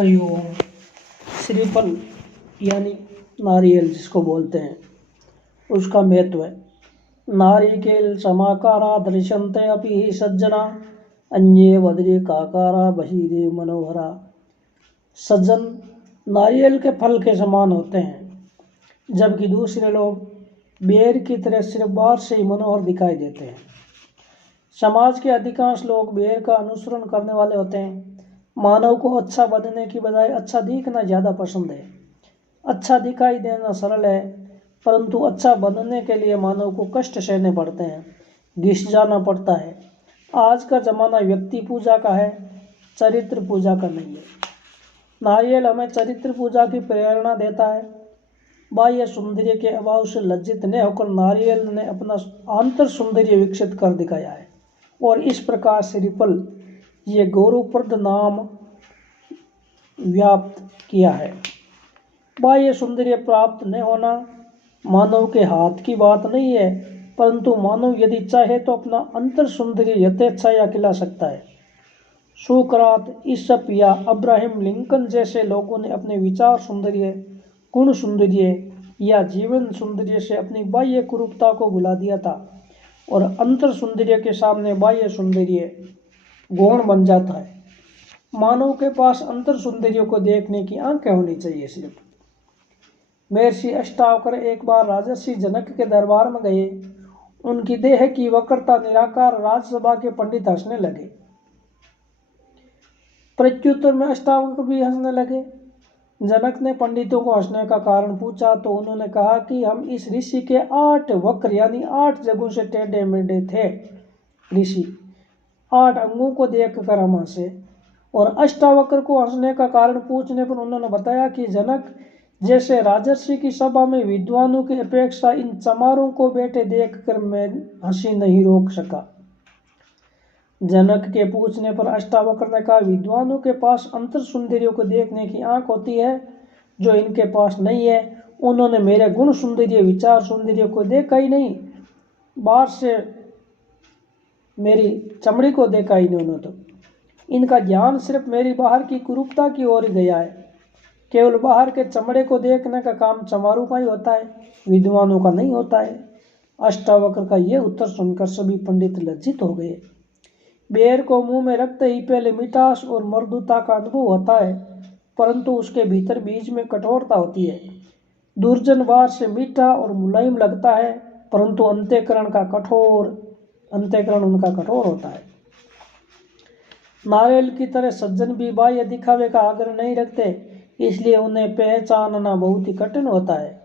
हरिओम। श्रीफल यानी नारियल जिसको बोलते हैं, उसका महत्व है। नारिकेल समाकारा दृश्यन्ते अपि हि सज्जना अन्ये वज्रे काकारा बहिरे मनोहरा। सज्जन नारियल के फल के समान होते हैं, जबकि दूसरे लोग बेर की तरह सिर्फ बाहर से ही मनोहर दिखाई देते हैं। समाज के अधिकांश लोग बेर का अनुसरण करने वाले होते हैं। मानव को अच्छा बनने की बजाय अच्छा दिखना ज़्यादा पसंद है। अच्छा दिखाई देना सरल है, परंतु अच्छा बनने के लिए मानव को कष्ट सहने पड़ते हैं, घिस जाना पड़ता है। आज का जमाना व्यक्ति पूजा का है, चरित्र पूजा का नहीं है। नारियल हमें चरित्र पूजा की प्रेरणा देता है। बाह्य सौंदर्य के अभाव से लज्जित न होकर नारियल ने अपना आंतर सौंदर्य विकसित कर दिखाया है और इस प्रकार श्रीफल ये गौरवप्रद नाम व्याप्त किया है। बाह्य सौंदर्य प्राप्त न होना मानव के हाथ की बात नहीं है, परंतु मानव यदि चाहे तो अपना अंतर सौंदर्य यथेच्छा खिला सकता है। सुकरात, ईसप या अब्राहम लिंकन जैसे लोगों ने अपने विचार सौंदर्य, गुण सौंदर्य या जीवन सौंदर्य से अपनी बाह्य कुरूपता को भुला दिया था और अंतर सौंदर्य के सामने बाह्य सौंदर्य गौण बन जाता है। मानव के पास अंतर सौंदर्य को देखने की आंखें होनी चाहिए। सिर्फ महर्षि अष्टावक्र एक बार राजर्षि जनक के दरबार में गए। उनकी देह की वक्रता निराकार राजसभा के पंडित हंसने लगे। प्रत्युत्तर में अष्टावक्र भी हंसने लगे। जनक ने पंडितों को हंसने का कारण पूछा तो उन्होंने कहा कि हम इस ऋषि के 8 वक्र यानी 8 जगहों से टेढ़े मेढ़े थे। ऋषि 8 अंगों को देखकर हम हंसे। और अष्टावक्र को हंसने का कारण पूछने पर उन्होंने बताया कि जनक जैसे राजर्षि की सभा में विद्वानों की अपेक्षा इन चमारों को बैठे देखकर मैं हंसी नहीं रोक सका। जनक के पूछने पर अष्टावक्र ने कहा, विद्वानों के पास अंतर सौंदर्य को देखने की आंख होती है जो इनके पास नहीं है। उन्होंने मेरे गुण सौंदर्य, विचार सौंदर्य को देखा ही नहीं, बाहर से मेरी चमड़ी को देखा ही नहीं। उन्होंने तो इनका ज्ञान सिर्फ मेरी बाहर की कुरूपता की ओर ही गया है। केवल बाहर के चमड़े को देखने का काम चमारों का ही होता है, विद्वानों का नहीं होता है। अष्टावक्र का यह उत्तर सुनकर सभी पंडित लज्जित हो गए। बेर को मुंह में रखते ही पहले मिठास और मृदुता का अनुभव होता है, परंतु उसके भीतर बीज में कठोरता होती है। दुर्जन बाहर से मीठा और मुलायम लगता है, परंतु अंतःकरण उनका कठोर होता है। नारियल की तरह सज्जन भी बाह्य दिखावे का आग्रह नहीं रखते, इसलिए उन्हें पहचानना बहुत ही कठिन होता है।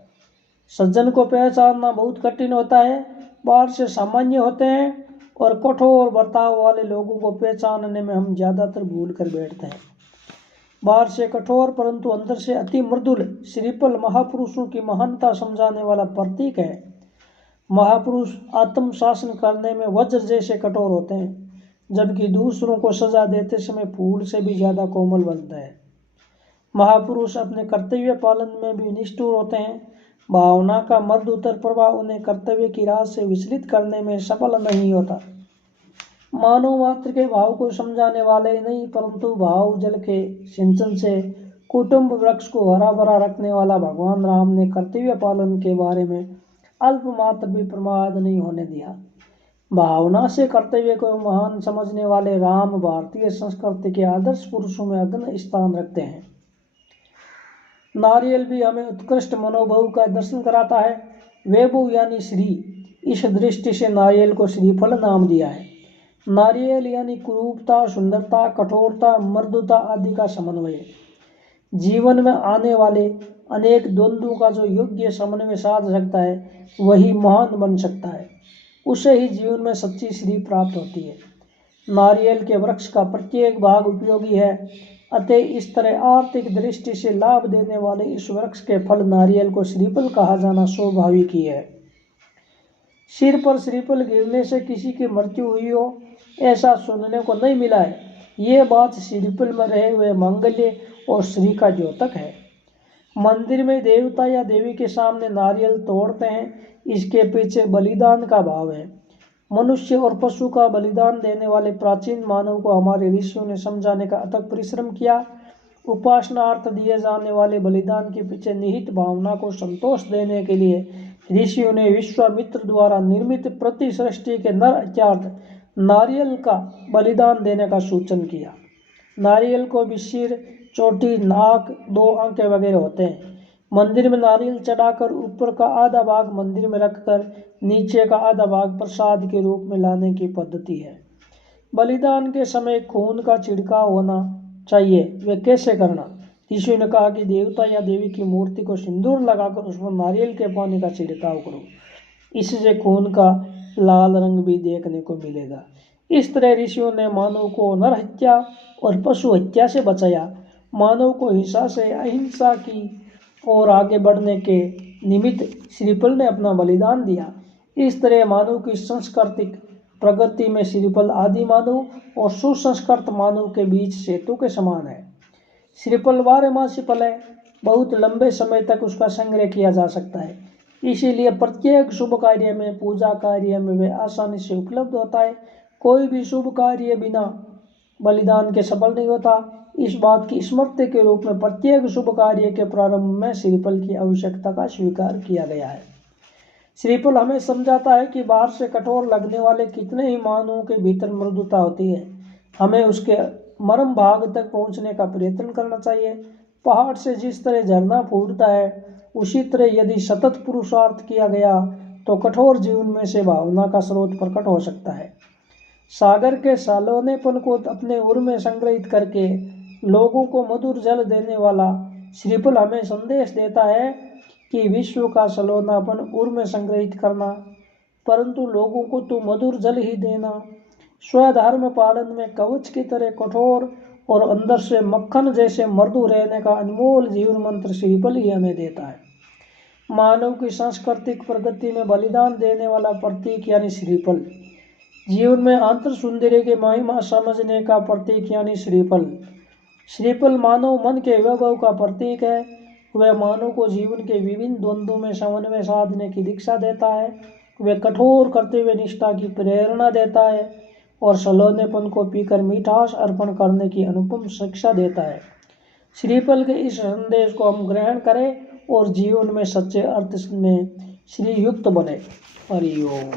सज्जन को पहचानना बहुत कठिन होता है। बाहर से सामान्य होते हैं और कठोर बर्ताव वाले लोगों को पहचानने में हम ज़्यादातर भूल कर बैठते हैं। बाहर से कठोर परंतु अंदर से अति मृदुल श्रीफल महापुरुषों की महानता समझाने वाला प्रतीक है। महापुरुष आत्मशासन करने में वज्र जैसे कठोर होते हैं, जबकि दूसरों को सजा देते समय फूल से भी ज़्यादा कोमल बनता है। महापुरुष अपने कर्तव्य पालन में भी निष्ठुर होते हैं। भावना का मध्यतर प्रभाव उन्हें कर्तव्य की राह से विचलित करने में सफल नहीं होता। मानव मात्र के भाव को समझाने वाले नहीं, परंतु भाव जल के सिंचन से कुटुंब वृक्ष को हरा भरा रखने वाला भगवान राम ने कर्तव्य पालन के बारे में अल्प मात्र भी प्रमाद नहीं होने दिया। भावना से कर्तव्य को महान समझने वाले राम भारतीय संस्कृति के आदर्श पुरुषों में अग्रणी स्थान रखते हैं। नारियल भी हमें उत्कृष्ट मनोभाव का दर्शन कराता है। वैभव यानी श्री, इस दृष्टि से नारियल को श्रीफल नाम दिया है। नारियल यानी कुरूपता, सुंदरता, कठोरता, मृदुता आदि का समन्वय। जीवन में आने वाले अनेक द्वंद्वों का जो योग्य समन्वय साध सकता है, वही महान बन सकता है। उसे ही जीवन में सच्ची श्री प्राप्त होती है। नारियल के वृक्ष का प्रत्येक भाग उपयोगी है, अतः इस तरह आर्थिक दृष्टि से लाभ देने वाले इस वृक्ष के फल नारियल को श्रीफल कहा जाना स्वाभाविक ही है। सिर पर श्रीफल गिरने से किसी की मृत्यु हुई हो, ऐसा सुनने को नहीं मिला है। ये बात श्रीफल में रहे हुए मांगल्य और श्री का द्योतक है। मंदिर में देवता या देवी के सामने नारियल तोड़ते हैं, इसके पीछे बलिदान का भाव है। मनुष्य और पशु का बलिदान देने वाले प्राचीन मानव को हमारे ऋषियों ने समझाने का अथक परिश्रम किया उपासनार्थ दिए जाने वाले बलिदान के पीछे निहित भावना को संतोष देने के लिए ऋषियों ने विश्वामित्र द्वारा निर्मित प्रति सृष्टि के नर अत्यार्थ नारियल का बलिदान देने का सूचन किया। नारियल को भी सिर, चोटी, नाक, 2 आंखें वगैरह होते हैं। मंदिर में नारियल चढ़ाकर ऊपर का आधा भाग मंदिर में रखकर नीचे का आधा भाग प्रसाद के रूप में लाने की पद्धति है। बलिदान के समय खून का छिड़काव होना चाहिए। वे कैसे करना? ऋषि ने कहा कि देवता या देवी की मूर्ति को सिंदूर लगाकर उसमें नारियल के पानी का छिड़काव करो। इससे खून का लाल रंग भी देखने को मिलेगा। इस तरह ऋषियों ने मानव को नर हत्या और पशु हत्या से बचाया। मानव को हिंसा से अहिंसा की ओर आगे बढ़ने के निमित्त श्रीफल ने अपना बलिदान दिया। इस तरह मानव की सांस्कृतिक प्रगति में श्रीफल आदि मानव और सुसंस्कृत मानव के बीच सेतु के समान है। श्रीफल 12 मासी फल है। बहुत लंबे समय तक उसका संग्रह किया जा सकता है। इसीलिए प्रत्येक शुभ कार्य में, पूजा कार्य में वे आसानी से उपलब्ध होता है। कोई भी शुभ कार्य बिना बलिदान के सफल नहीं होता। इस बात की स्मृति के रूप में प्रत्येक शुभ कार्य के प्रारंभ में श्रीफल की आवश्यकता का स्वीकार किया गया है। श्रीफल हमें समझाता है कि बाहर से कठोर लगने वाले कितने ही मानवों के भीतर मृदुता होती है। हमें उसके मर्म भाग तक पहुंचने का प्रयत्न करना चाहिए। पहाड़ से जिस तरह झरना फूटता है, उसी तरह यदि सतत पुरुषार्थ किया गया तो कठोर जीवन में से भावना का स्रोत प्रकट हो सकता है। सागर के सालोनेपन को अपने उर में संग्रहित करके लोगों को मधुर जल देने वाला श्रीफल हमें संदेश देता है कि विश्व का सलोनापन उर में संग्रहित करना, परंतु लोगों को तो मधुर जल ही देना। स्वधर्म पालन में कवच की तरह कठोर और अंदर से मक्खन जैसे मृदु रहने का अनमोल जीवन मंत्र श्रीफल ही हमें देता है। मानव की सांस्कृतिक प्रगति में बलिदान देने वाला प्रतीक यानी श्रीफल, जीवन में आंतर सौंदर्य की महिमा समझने का प्रतीक यानी श्रीफल। श्रीफल मानव मन के वैभव का प्रतीक है। वह मानव को जीवन के विभिन्न द्वंद्वों में समन्वय साधने की दीक्षा देता है। वह कठोर करते हुए निष्ठा की प्रेरणा देता है और सलोनेपन को पीकर मिठास अर्पण करने की अनुपम शिक्षा देता है। श्रीफल के इस संदेश को हम ग्रहण करें और जीवन में सच्चे अर्थ में श्रीयुक्त बने। हरि ओम।